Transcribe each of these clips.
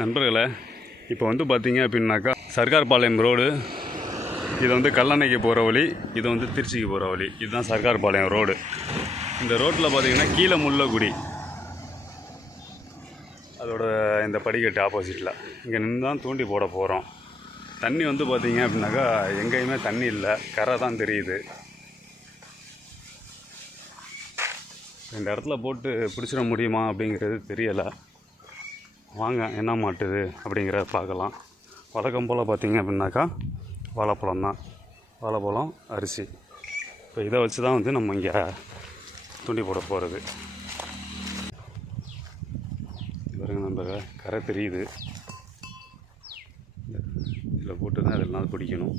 நண்பர்களே, இப்போ வந்து பார்த்தீங்க அப்படின்னாக்கா சர்க்கார்பாளையம் ரோடு, இது வந்து கல்லணைக்கு போகிற வழி, இது வந்து திருச்சிக்கு போகிற வழி. இதுதான் சர்க்கார்பாளையம் ரோடு. இந்த ரோட்டில் பார்த்தீங்கன்னா கீழே முள்ளக்குடி, அதோட இந்த படிக்கட்டு ஆப்போசிட்டில் இங்கே நின்று தான் தூண்டி போட போகிறோம். தண்ணி வந்து பார்த்தீங்க அப்படின்னாக்கா எங்கேயுமே தண்ணி இல்லை, கரை தான் தெரியுது. இந்த இடத்துல போட்டு பிடிச்சிட முடியுமா அப்படிங்கிறது தெரியலை. வாங்க என்ன மாட்டுது அப்படிங்கிறத பார்க்கலாம். வழக்கம் போல் பார்த்தீங்க அப்படின்னாக்கா வாழைப்பழம் தான், வாழைப்பழம் அரிசி. இப்போ இதை வச்சு தான் வந்து நம்ம இங்கே தூண்டி போட போகிறது. பாருங்க நண்பர்களே, கரை தெரியுது. இதில் போட்டு தான் இதெல்லாம் பிடிக்கணும்.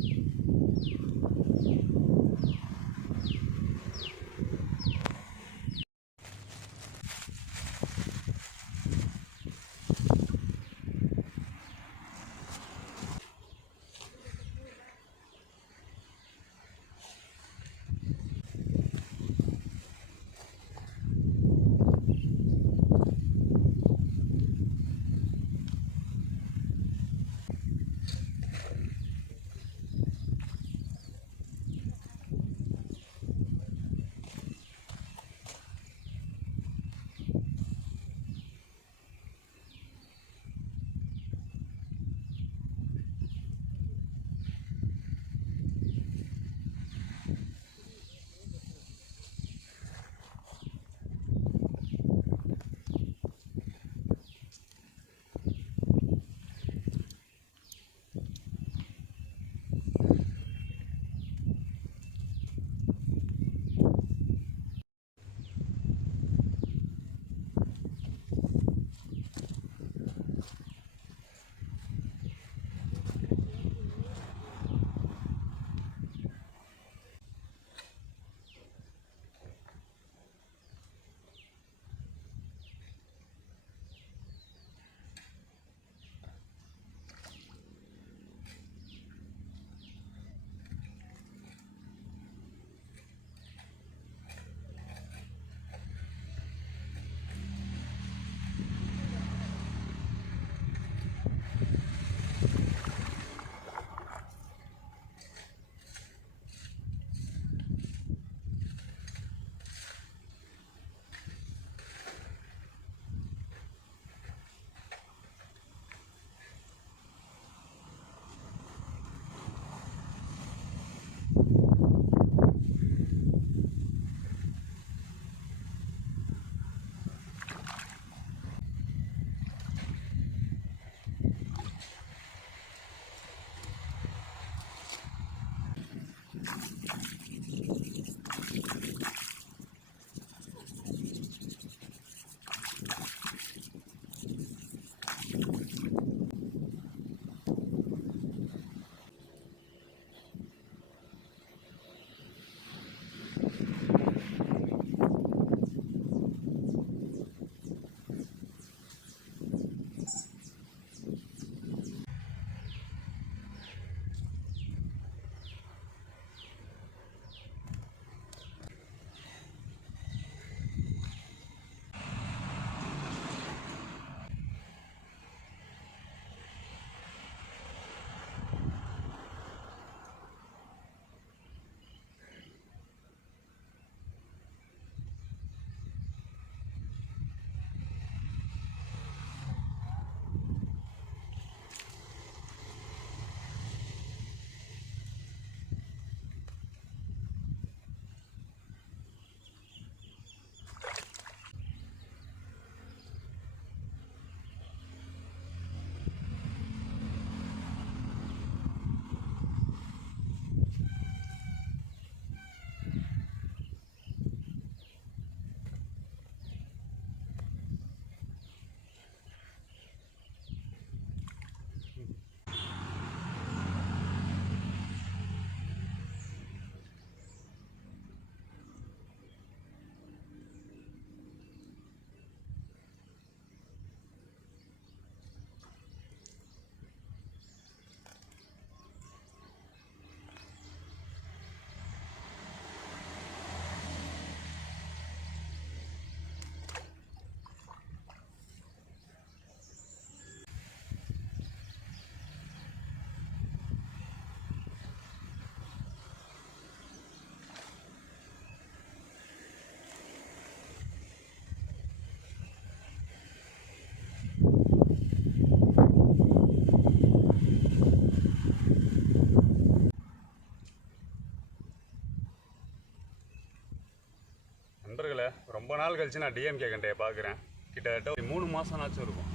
நாள் கழிச்சு நான் டிஎம்கே கண்டையை பார்க்குறேன். கிட்டத்தட்ட ஒரு 3 மாதம்னாச்சும் இருக்கும்.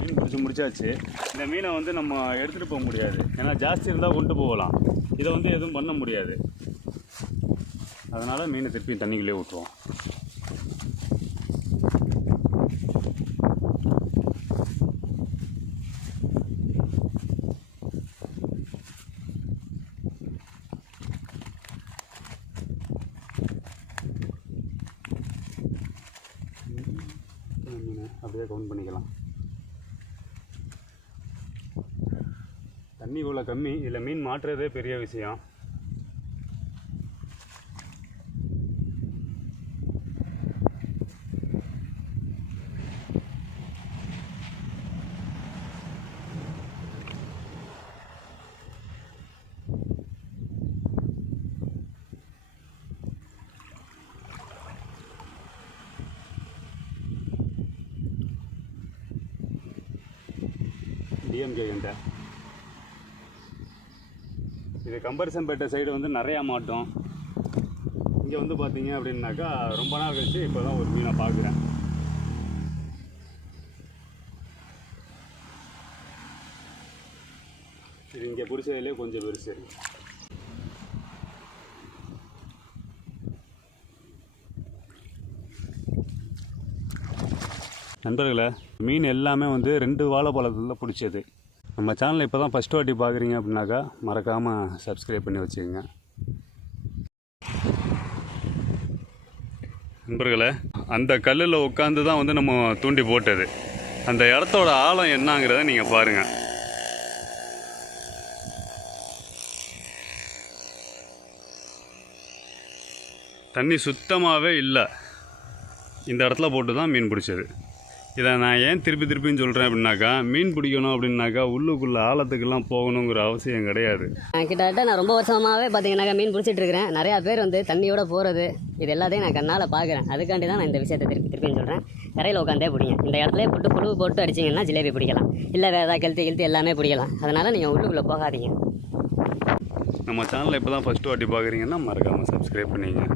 மீன் பிடிச்சி முடிச்சாச்சு. இந்த மீனை வந்து நம்ம எடுத்துகிட்டு போக முடியாது, ஏன்னா ஜாஸ்தி இருந்தால் கொண்டு போகலாம். இதை வந்து எதுவும் பண்ண முடியாது. அதனால் மீனை திருப்பி தண்ணிக்குள்ளே விட்டுருவோம். அப்படியே கவுண்ட் பண்ணிக்கலாம். தண்ணி இவ்வளோ கம்மி, இதில் மீன் மாட்டுறதே பெரிய விஷயம். டிஎம்கே எந்த இது கம்பரிசன்பேட்டை சைடு வந்து நிறையா மாட்டோம். இங்கே வந்து பார்த்தீங்க அப்படின்னாக்கா ரொம்ப நாள் கழிச்சு இப்போ தான் ஒரு மீனை பார்க்குறேன். இது இங்கே பிடிச்சதுலேயே கொஞ்சம் பெருசு. நண்பர்களே, மீன் எல்லாமே வந்து 2 வாழைப்பழத்தில் பிடிச்சது. நம்ம சேனலை இப்போ தான் ஃபஸ்ட் வாட்டி பார்க்குறீங்க அப்படின்னாக்கா மறக்காமல் சப்ஸ்கிரைப் பண்ணி வச்சுக்கோங்க. நண்பர்களே, அந்த கல்லில் உட்காந்து தான் வந்து நம்ம தூண்டி போட்டது. அந்த இடத்தோட ஆழம் என்னங்கிறத நீங்கள் பாருங்கள். தண்ணி சுத்தமாகவே இல்லை. இந்த இடத்துல போட்டு தான் மீன் பிடிச்சது. இதை நான் ஏன் திருப்பின்னு சொல்கிறேன் அப்படின்னாக்கா, மீன் பிடிக்கணும் அப்படின்னாக்கா உள்ளுக்குள்ளே ஆழத்துக்கெல்லாம் போகணுங்கிற அவசியம் கிடையாது. கிட்டத்தட்ட நான் ரொம்ப வருஷமாகவே பார்த்தீங்கன்னாக்கா மீன் பிடிச்சிட்டு இருக்கிறேன். நிறையா பேர் வந்து தண்ணியோட போகிறது இது எல்லாத்தையும் நான் கண்ணால் பார்க்குறேன். அதுக்காண்டி தான் நான் இந்த விஷயத்தை திருப்பின்னு சொல்கிறேன். கரையில் உட்காந்தே பிடிங்க. இந்த இடத்துல போட்டு புழு போட்டு அடிச்சிங்கன்னா ஜிலேபி பிடிக்கலாம், இல்லை வேறு ஏதாவது கெளுத்தி எல்லாமே பிடிக்கலாம். அதனால் நீங்கள் உள்ளுக்குள்ளே போகாதீங்க. நம்ம சேனலை இப்போ தான் ஃபஸ்ட்டு வாட்டி பார்க்குறீங்கன்னா மறக்காமல் சப்ஸ்கிரைப் பண்ணிங்க.